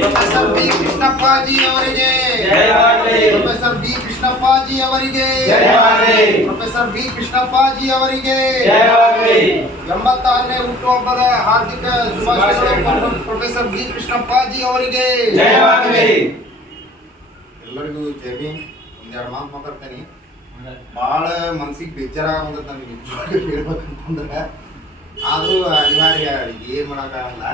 Professor B ಕೃಷ್ಣಪ್ಪಾಜಿ ಅವರಿಗೆ. Professor B ಕೃಷ್ಣಪ್ಪಾಜಿ ಅವರಿಗೆ. Professor B ಕೃಷ್ಣಪ್ಪಾಜಿ ಅವರಿಗೆ. ಎಂಬತ್ತಾರನೇ ಹುಟ್ಟುಹಬ್ಬದ ಹಾರ್ದಿಕ ಶುಭಾಶಯಗಳು ಪ್ರೊಫೆಸರ್ ಬಿ ಕೃಷ್ಣಪ್ಪಾಜಿ ಅವರಿಗೆ. ಎಲ್ಲರಿಗೂ ಜೈ ಭೀಮ್. ಒಂದೆರಡು ಮಾತು ಮಾತಾಡ್ತೇನೆ. ಭಾಳ ಮನ್ಸಿಗೆ ಬೇಜಾರ ಆಗಂತ ನನಗೆ. ಹೇಳ್ಬೇಕಂತಂದ್ರೆ ಆದರೂ ಅನಿವಾರ್ಯ ಏನು ಮಾಡೋಕ್ಕಾಗಲ್ಲ.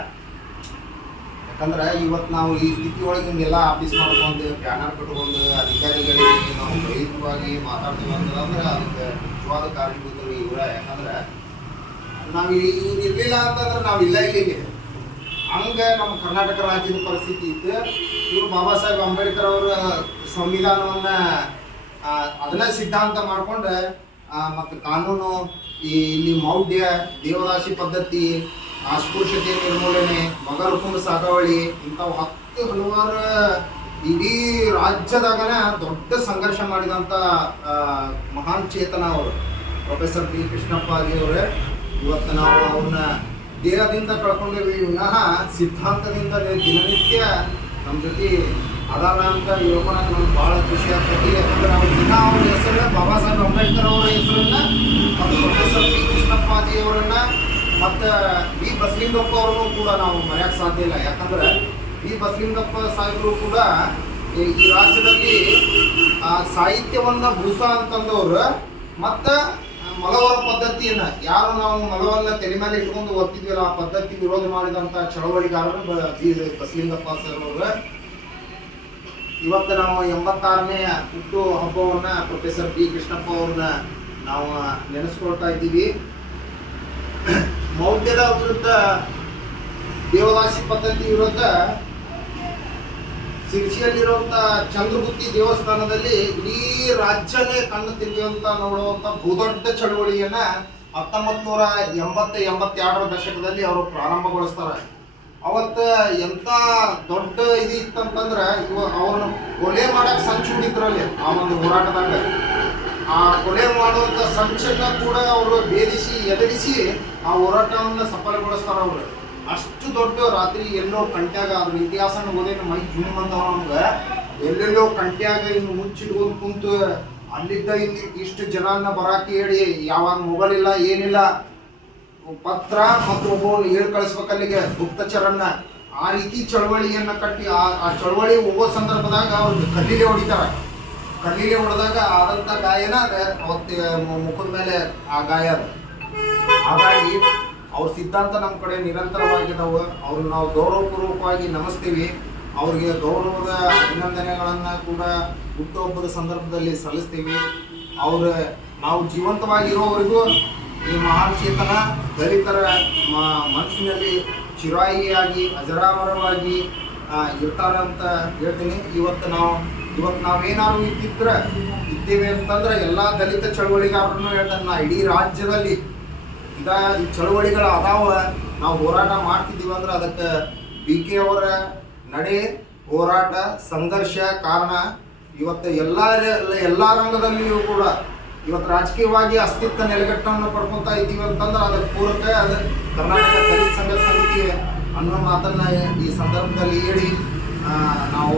ಯಾಕಂದ್ರೆ ಇವತ್ತು ನಾವು ಈ ಸ್ಥಿತಿ ಒಳಗೆ ಹಿಂಗೆಲ್ಲ ಆಫೀಸ್ ಮಾಡ್ಕೊಂಡು ಬ್ಯಾನರ್ ಕಟ್ಕೊಂಡು, ಅಧಿಕಾರಿಗಳಿಗೆ ನಾವು ಪ್ರಯುಕ್ತವಾಗಿ ಮಾತಾಡ್ತೀವಿ ಅಂತಂದ್ರೆ ಅದಕ್ಕೆ ನಿಜವಾದ ಕಾರಣೀಭೂತರು ಇವರ. ಯಾಕಂದ್ರೆ ನಾವು ಇವ್ರು ಇರಲಿಲ್ಲ ಅಂತಂದ್ರೆ ನಾವು ಇಲ್ಲ ಇಲ್ಲಿಗೆ ಹಂಗೆ ನಮ್ಮ ಕರ್ನಾಟಕ ರಾಜ್ಯದ ಪರಿಸ್ಥಿತಿ ಇತ್ತು. ಇವರು ಬಾಬಾ ಸಾಹೇಬ್ ಅಂಬೇಡ್ಕರ್ ಅವರ ಸಂವಿಧಾನವನ್ನ ಅದನ್ನ ಸಿದ್ಧಾಂತ ಮಾಡ್ಕೊಂಡು ಮತ್ತು ಕಾನೂನು ಈ ಇಲ್ಲಿ ಮೌಢ್ಯ, ದೇವದಾಸಿ ಪದ್ಧತಿ ಅಸ್ಪೃಶ್ಯತೆ ನಿರ್ಮೂಲನೆ ಮಗರ ಹುಕುಂಬ ಸಾಗಾವಳಿ ಇಂಥವು ಹತ್ತು ಹಲವಾರು ಇಡೀ ರಾಜ್ಯದಾಗನ ದೊಡ್ಡ ಸಂಘರ್ಷ ಮಾಡಿದಂಥ ಮಹಾನ್ ಚೇತನ ಅವರು. Professor B. ಅವರೇ. ಇವತ್ತು ನಾವು ಅವ್ರನ್ನ ದೇಹದಿಂದ ಕಳ್ಕೊಂಡಿವಿ. ವಿನಃ ಸಿದ್ಧಾಂತದಿಂದ ದಿನನಿತ್ಯ ನಮ್ಮ ಜೊತೆ ಅದಾರ ಅಂತ ಹೇಳ್ಕೊಳಕ್ಕೆ ನಮ್ಗೆ ಭಾಳ ಖುಷಿ ಆಗ್ತೈತಿ ಯಾಕಂದ್ರೆ ನಾವು ದಿನ ಅವ್ರ ಹೆಸರು ಬಾಬಾ ಸಾಹೇಬ್ ಅಂಬೇಡ್ಕರ್ ಅವರ ಹೆಸರನ್ನ, ಮತ್ತು ಪ್ರೊಫೆಸರ್ ಬಿ ಕೃಷ್ಣಪ್ಪಾಜಿ ಅವರನ್ನ, ಮತ್ತು ಬಿ ಬಸಲಿಂಗಪ್ಪ ಅವ್ರನ್ನೂ ಕೂಡ ನಾವು ಮರೆಯಕ್ಕೆ ಸಾಧ್ಯ ಇಲ್ಲ. ಯಾಕಂದ್ರೆ ಬಿ ಬಸಲಿಂಗಪ್ಪ ಸಾಹೇಬರು ಕೂಡ ಈ ರಾಜ್ಯದಲ್ಲಿ ಸಾಹಿತ್ಯವನ್ನ ಭೂಸ ಅಂತಂದವರು. ಮತ್ತು ಮಲವರ ಪದ್ಧತಿಯನ್ನ, ಯಾರು ನಾವು ಮಲವನ್ನ ತಲೆ ಮೇಲೆ ಇಟ್ಕೊಂಡು ಓದ್ತಿದ್ವಲ್ಲ, ಆ ಪದ್ಧತಿ ವಿರೋಧ ಮಾಡಿದಂತ ಚಳವಳಿಗಾರರು ಬಿ ಬಸಲಿಂಗಪ್ಪ ಸರ್ ಅವರು ಇವತ್ತು ನಾವು ಎಂಬತ್ತಾರನೇ ಹುಟ್ಟು ಹಬ್ಬವನ್ನ ಪ್ರೊಫೆಸರ್ ಬಿ ಕೃಷ್ಣಪ್ಪ ಅವ್ರನ್ನ ನಾವು ನೆನೆಸ್ಕೊಳ್ತಾ ಇದ್ದೀವಿ. ಮೌಢ್ಯದ ವಿರುದ್ಧ ದೇವದಾಸಿ ಪದ್ಧತಿ ವಿರುದ್ಧ ಸಿರ್ಸಿಯಲ್ಲಿರುವಂತ ಚಂದ್ರಗುತ್ತಿ ದೇವಸ್ಥಾನದಲ್ಲಿ ಇಡೀ ರಾಜ್ಯನೇ ಕಣ್ಣು ತಿರುಗುವಂತ ನೋಡುವಂತ ಬಹುದೊಡ್ಡ ಚಳವಳಿಯನ್ನ ಹತ್ತೊಂಬತ್ ನೂರ ಎಂಬತ್ತ ಎಂಬತ್ತೆರಡರ ದಶಕದಲ್ಲಿ ಅವರು ಪ್ರಾರಂಭಗೊಳಿಸ್ತಾರೆ. ಅವತ್ತ ಎಂತ ದೊಡ್ಡ ಇದು ಇತ್ತಂತಂದ್ರ ಇವ ಅವನು ಕೊಲೆ ಮಾಡಕ್ ಸಂಚು ಹಿಡಿದ್ರಲ್ಲಿ ಆ ಒಂದು ಹೋರಾಟದಾಗ. ಆ ಕೊಲೆ ಮಾಡುವಂತ ಸಂಚನ್ನ ಕೂಡ ಅವರು ಭೇದಿಸಿ, ಎದುರಿಸಿ ಆ ಹೋರಾಟವನ್ನ ಸಫಲಗೊಳಿಸ್ತಾರ ಅವರು. ಅಷ್ಟು ದೊಡ್ಡ ರಾತ್ರಿ ಎಲ್ಲೋ ಕಂಟ್ಯಾಗ ಅದ್ರ ಇತಿಹಾಸನ ಓದೇನು ಮೈ ಜುಮ್ ಬಂದವ ಎಲ್ಲೆಲ್ಲೋ ಕಂಟ್ಯಾಗ ಇನ್ನು ಮುಚ್ಚಿಟ್ಕೊಂಡು ಕುಂತು ಅಲ್ಲಿದ್ದ ಇಲ್ಲಿ ಇಷ್ಟು ಜನನ್ನ ಬರಾಕಿ ಹೇಳಿ, ಯಾವಾಗ ಮೊಬೈಲ್ ಇಲ್ಲ, ಏನಿಲ್ಲ ಪತ್ರ ಮತ್ತು ಒಬ್ಬವನ್ನು ಹೇಳಿ ಕಳಿಸ್ಬೇಕು ಅಲ್ಲಿಗೆ. ಗುಪ್ತಚರನ್ನ ಆ ರೀತಿ ಚಳವಳಿಯನ್ನ ಕಟ್ಟಿ, ಆ ಆ ಚಳವಳಿ ಹೋಗೋ ಸಂದರ್ಭದಾಗ ಅವ್ರಿಗೆ ಕಲ್ಲಿಲೆ ಹೊಡಿತಾರ. ಕಲ್ಲಿಲೆ ಹೊಡೆದಾಗ ಆದಂತ ಗಾಯನ ಮುಖದ ಮೇಲೆ ಆ ಗಾಯ ಹಾಗಾಗಿ ಅವ್ರ ಸಿದ್ಧಾಂತ ನಮ್ಮ ಕಡೆ ನಿರಂತರವಾಗಿದ್ದಾವೆ ಅವ್ರನ್ನ ನಾವು ಗೌರವಪೂರ್ವಕವಾಗಿ ನಮಿಸ್ತೀವಿ. ಅವ್ರಿಗೆ ಗೌರವದ ಅಭಿನಂದನೆಗಳನ್ನ ಕೂಡ ಹುಟ್ಟುಹಬ್ಬದ ಸಂದರ್ಭದಲ್ಲಿ ಸಲ್ಲಿಸ್ತೀವಿ. ಅವ್ರ, ನಾವು ಜೀವಂತವಾಗಿರೋವರೆಗೂ ಈ ಮಹಾನ್ ಚೇತನ ದಲಿತರ ಮನಸ್ಸಿನಲ್ಲಿ ಚಿರಾಯಿಯಾಗಿ, ಅಜರಾಮರವಾಗಿ ಇರ್ತಾರೆ ಅಂತ ಹೇಳ್ತೀನಿ. ಇವತ್ತು ನಾವು, ಇವತ್ತು ನಾವೇನಾದ್ರು ಇದ್ದಿದ್ರೆ, ಇದ್ದೇವೆ ಅಂತಂದ್ರೆ ಎಲ್ಲ ದಲಿತ ಚಳವಳಿಗಾರರನ್ನು ಹೇಳ್ತಾನೆ. ನಾ ಇಡೀ ರಾಜ್ಯದಲ್ಲಿ ಇದ, ಈ ಚಳವಳಿಗಳು ಅದಾವ. ನಾವು ಹೋರಾಟ ಮಾಡ್ತಿದ್ದೀವಿ ಅಂದ್ರೆ ಅದಕ್ಕೆ ಬಿ ಕೆ ಅವರ ನಡೆ ಹೋರಾಟ, ಸಂಘರ್ಷ ಕಾರಣ. ಇವತ್ತು ಎಲ್ಲ ಎಲ್ಲ ರಂಗದಲ್ಲಿಯೂ ಕೂಡ ಇವತ್ತು ರಾಜಕೀಯವಾಗಿ ಅಸ್ತಿತ್ವ ನೆಲೆಗಟ್ಟವನ್ನು ಪಡ್ಕೊತಾ ಇದ್ದೀವಿ ಅಂತಂದ್ರೆ ಅದಕ್ಕೆ ಪೂರಕ ಅದು ಕರ್ನಾಟಕ ದಲಿತ ಸಂಘ ಸಮಿತಿ ಅನ್ನೋ ಮಾತನ್ನು ಈ ಸಂದರ್ಭದಲ್ಲಿ ಹೇಳಿ ನಾವು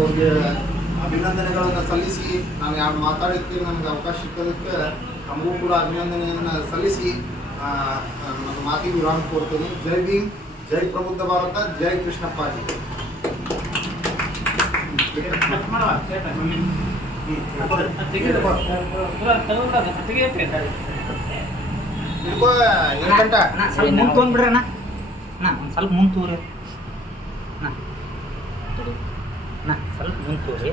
ಅಭಿನಂದನೆಗಳನ್ನು ಸಲ್ಲಿಸಿ ನಾನು ಯಾರು ಮಾತಾಡಿರ್ತೀವಿ ನನಗೆ ಅವಕಾಶ ಸಿಕ್ಕೋದಕ್ಕೆ ತಮಗೂ ಕೂಡ ಅಭಿನಂದನೆಯನ್ನು ಸಲ್ಲಿಸಿ ನನ್ನ ಮಾತಿಗೆ ವಿರಾಮ ಕೊಡ್ತೀನಿ. ಜೈ ಭೀಮ್, ಜೈ ಪ್ರಬುದ್ಧ ಭಾರತ, ಜೈ ಕೃಷ್ಣಪ್ಪಾಜಿ. ಸ್ವಲ್ಪ ಮುಂದೆ ತೊಗೊಂಡ್ಬಿಡ್ರಿ ಅಣ್ಣ ನಾ ಒಂದು ಸ್ವಲ್ಪ ಮುಂದೆ ತೋರಿ ನಾ ಸ್ವಲ್ಪ ಮುಂದೆ ತೋರಿ.